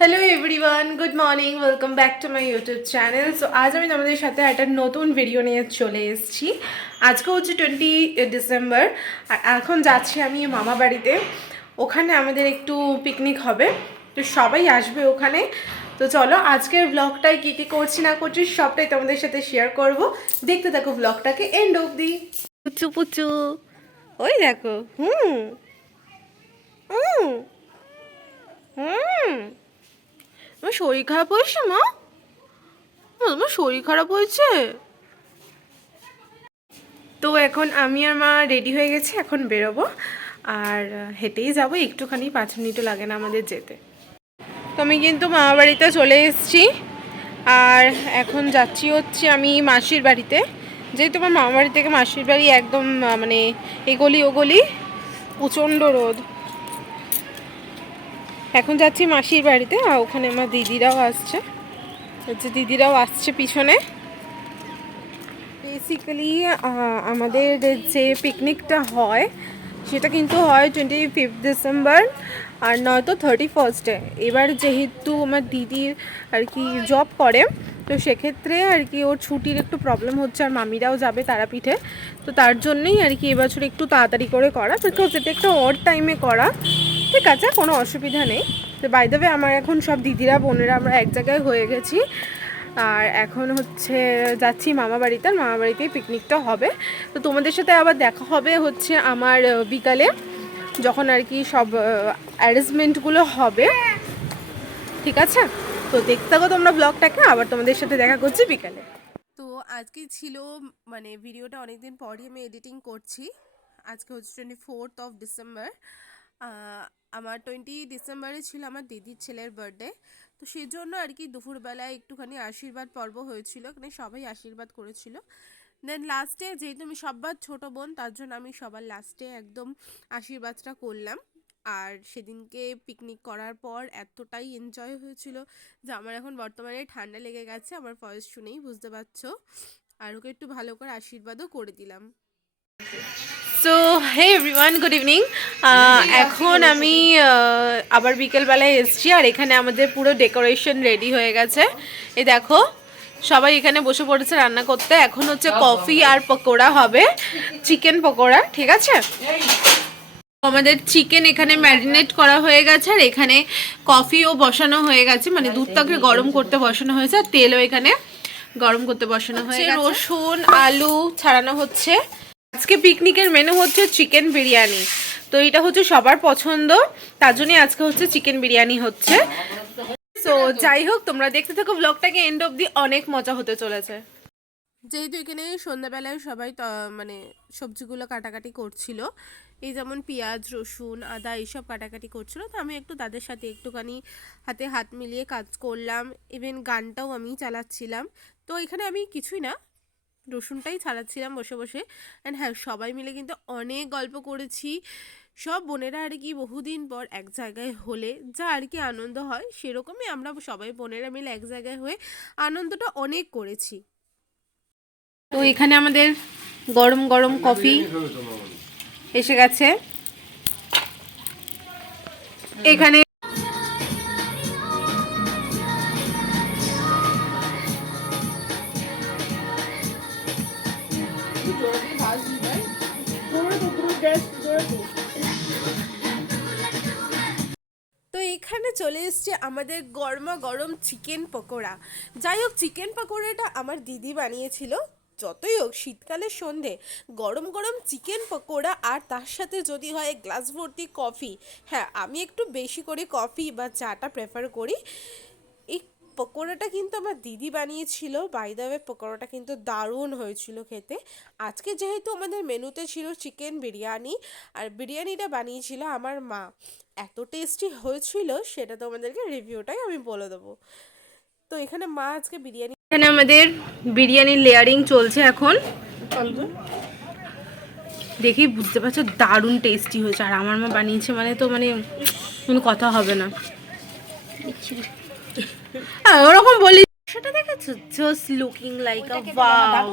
Hello everyone, good morning, welcome back to my YouTube channel. So আজ আমি তোমাদের সাথে একটা নতুন ভিডিও নিয়ে চলে এসেছি। আজকে হচ্ছে 20 ডিসেম্বর আর এখন যাচ্ছি আমি মামা বাড়িতে। ওখানে আমাদের একটু পিকনিক হবে, তো সবাই আসবে ওখানে। তো চলো আজকের ব্লগটায় কী কী করছি না করছি সবটাই তোমাদের সাথে শেয়ার করব। দেখতে থাকো ব্লগটাকে এন্ড অবধি। পুচু পুচু, ওই দেখো। হুম হুম হুম তোমার শরীর খারাপ হয়েছে মা? তোমার শরীর খারাপ হয়েছে? তো এখন আমি আর মা রেডি হয়ে গেছি, এখন বেরোবো। আর হেঁটেই যাবো, একটুখানি 5 মিনিটও লাগে না আমাদের যেতে। তো আমি কিন্তু মামা বাড়িতে চলে এসেছি আর এখন যাচ্ছি হচ্ছে আমি মাসির বাড়িতে। যেহেতু আমার মামা বাড়ি থেকে মাসির বাড়ি একদম মানে এগলি ওগলি, প্রচণ্ড রোদ। এখন যাচ্ছি মাসির বাড়িতে আর ওখানে আমার দিদিরাও আসছে, দিদিরাও আসছে পিছনে। বেসিক্যালি আমাদের যে পিকনিকটা হয় সেটা কিন্তু হয় 25 ডিসেম্বর আর নয়তো 31 এবার যেহেতু আমার দিদির আর কি জব করে, তো সেক্ষেত্রে আর কি ওর ছুটির একটু প্রবলেম হচ্ছে আর মামিরাও যাবে তারাপীঠে। তো তার জন্যই আর কি এবছর একটু তাড়াতাড়ি করে করা, বিকজ এটা একটা অড টাইমে করা। ঠিক আছে, কোনো অসুবিধা নেই। তো বাই দ্য ওয়ে আমার এখন সব দিদিরা বোনেরা আমরা এক জায়গায় হয়ে গেছি আর এখন হচ্ছে যাচ্ছি মামা বাড়িতে। আর মামা বাড়িতেই পিকনিকটা হবে। তো তোমাদের সাথে আবার দেখা হবে হচ্ছে আমার বিকালে, যখন আর কি সব অ্যারেঞ্জমেন্টগুলো হবে। ঠিক আছে, তো দেখতে থাকো তোমরা ব্লগটাকে, আবার তোমাদের সাথে দেখা করছি বিকালে। তো আজকে ছিল মানে ভিডিওটা অনেকদিন পরই আমি এডিটিং করছি। আজকে হচ্ছে 24 ডিসেম্বর। আমার 20 ডিসেম্বরে ছিল আমার দিদির ছেলের বার্থডে। তো সেই জন্য আর কি দুপুরবেলায় একটুখানি আশীর্বাদ পর্ব হয়েছিল, মানে সবাই আশীর্বাদ করেছিল। দেন লাস্টে যেহেতু আমি সবার ছোটো বোন, তার জন্য আমি সবার লাস্টে একদম আশীর্বাদটা করলাম। আর সেদিনকে পিকনিক করার পর এতটাই এনজয় হয়েছিল যে আমার এখন বর্তমানে ঠান্ডা লেগে গেছে, আমার ভয়েস শুনেই বুঝতে পারছো। আর ওকে একটু ভালো করে আশীর্বাদও করে দিলাম। So hey everyone, good evening. এখন আমি আবার বিকেলবেলায় এসেছি আর এখানে আমাদের পুরো ডেকোরেশন রেডি হয়ে গেছে। এই দেখো সবাই এখানে বসে পড়েছে রান্না করতে। এখন হচ্ছে কফি আর পকোড়া হবে, চিকেন পকোড়া। ঠিক আছে, আমাদের চিকেন এখানে ম্যারিনেট করা হয়ে গেছে আর এখানে কফিও বসানো হয়ে গেছে, মানে দুধটাকে গরম করতে বসানো হয়েছে আর তেলও এখানে গরম করতে বসানো হয়ে গেছে। রসুন আলু ছাড়ানো হচ্ছে। আজকে পিকনিকের মেনু হচ্ছে চিকেন বিরিয়ানি। তো এটা হচ্ছে সবার পছন্দ, তার জন্যই আজকে হচ্ছে চিকেন বিরিয়ানি হচ্ছে। সো যাই হোক, তোমরা দেখতে থাকো ব্লগটাকে এন্ড অবধি, অনেক মজা হতে চলেছে। যেহেতু এখানে সন্ধ্যাবেলায় সবাই মানে সবজিগুলো কাটাকাটি করছিল, এই যেমন পেঁয়াজ রসুন আদা এইসব কাটাকাটি করছিল, তো আমি একটু তাদের সাথে একটুখানি হাতে হাত মিলিয়ে কাজ করলাম। ইভেন গানটাও আমি চালাচ্ছিলাম। তো এখানে আমি কিছুই না, রসুনটাই ছাড়াচ্ছিলাম বসে বসে। অ্যান্ড হ্যাঁ, সবাই মিলে কিন্তু অনেক গল্প করেছি। সব বোনেরা আর কি বহুদিন পর এক জায়গায় হলে যা আর কি আনন্দ হয়, সেরকমই আমরা সবাই বোনেরা মিলে এক জায়গায় হয়ে আনন্দটা অনেক করেছি। তো এখানে আমাদের গরম গরম কফি এসে গেছে। এখানে তো এখানে চলে এসছে আমাদের গরমা গরম চিকেন পকোড়া। যাই হোক, চিকেন পকোড়াটা আমার দিদি বানিয়েছিল। যতই হোক শীতকালের সন্ধে গরম গরম চিকেন পকোড়া আর তার সাথে যদি হয় গ্লাস ভর্তি কফি। হ্যাঁ, আমি একটু বেশি করে কফি বা চাটা প্রেফার করি। এই পকোড়াটা কিন্তু আমার দিদি বানিয়েছিল। বাই দ্য ওয়ে, পকোড়াটা কিন্তু দারুণ হয়েছিল খেতে। আজকে যেহেতু আমাদের মেনুতে ছিল চিকেন বিরিয়ানি আর বিরিয়ানিটা বানিয়েছিল আমার মা, এত টেস্টি হয়েছিল সেটা তোমাদেরকে রিভিউটাই আমি বলে দেবো। তো এখানে মা আজকে বিরিয়ানি, এখানে আমাদের বিরিয়ানির লেয়ারিং চলছে এখন। দেখি বুঝতে পারছো দারুণ টেস্টি হয়েছে, আর আমার মা বানিয়েছে মানে তো মানে কোনো কথা হবে না। ওরকম বলি সেটা দেখেছো, জাস্ট লুকিং লাইক আ ওয়াও।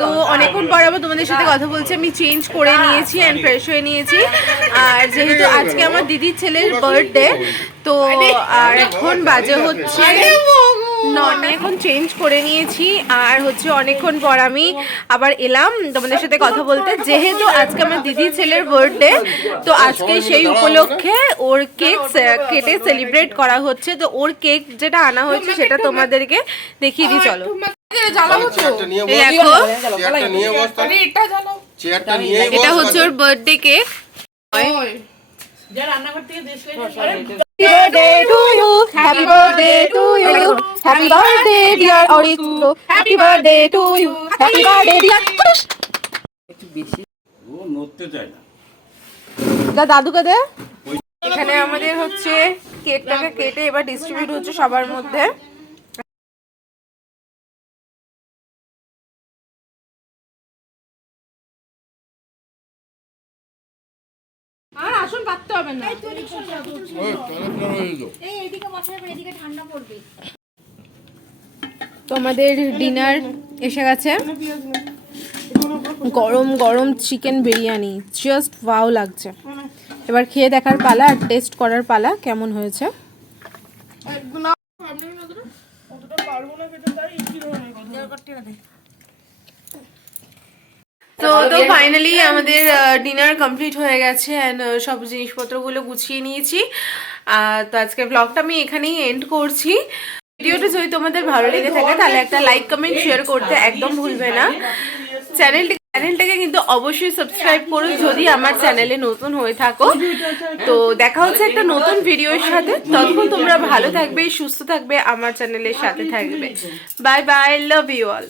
তো অনেকক্ষণ পর আবার তোমাদের সাথে কথা বলছি। আমি চেঞ্জ করে নিয়েছি অ্যান্ড ফ্রেশ হয়ে নিয়েছি আর যেহেতু আজকে আমার দিদির ছেলের বার্থডে, তো আর এখন বাজে হচ্ছে 9টা, এখন চেঞ্জ করে নিয়েছি। আর হচ্ছে অনেকক্ষণ পর আমি আবার এলাম তোমাদের সাথে কথা বলতে, যেহেতু আজকে আমার দিদির ছেলের বার্থডে, তো আজকে সেই উপলক্ষে ওর কেক কেটে সেলিব্রেট করা হচ্ছে। তো ওর কেক যেটা আনা হয়েছে সেটা তোমাদেরকে দেখিয়ে দিই, চলো। দেখো এটা হচ্ছে ওর birthday cake. Happy birthday to you, happy birthday to you, happy birthday dear Orito, happy birthday to you, happy birthday dear. ও নড়তে চায় না। দাদুকে দে। এখানে আমাদের হচ্ছে কেকটাকে কেটে এবার ডিস্ট্রিবিউট হচ্ছে সবার মধ্যে। আর আসুন কাটতে হবে না। তো আমাদের ডিনার এসে গেছে, গরম গরম চিকেন বিরিয়ানি, জাস্ট ওয়াও লাগছে। এবার খেয়ে দেখার পালা আর টেস্ট করার পালা কেমন হয়েছে। তো ফাইনালি আমাদের ডিনার কমপ্লিট হয়ে গেছে অ্যান্ড সব জিনিসপত্রগুলো গুছিয়ে নিয়েছি। তো আজকে ব্লগটা আমি এখানেই এন্ড করছি। ভিডিওটা যদি তোমাদের ভালো লেগে থাকে তাহলে একটা লাইক কমেন্ট শেয়ার করতে একদম ভুলবে না। চ্যানেলটাকে কিন্তু অবশ্যই সাবস্ক্রাইব করো যদি আমার চ্যানেলে নতুন হয়ে থাকো। তো দেখা হচ্ছে একটা নতুন ভিডিওর সাথে, ততক্ষণ তোমরা ভালো থাকবে, সুস্থ থাকবে, আমার চ্যানেলের সাথে থাকবে। Bye bye, love you all.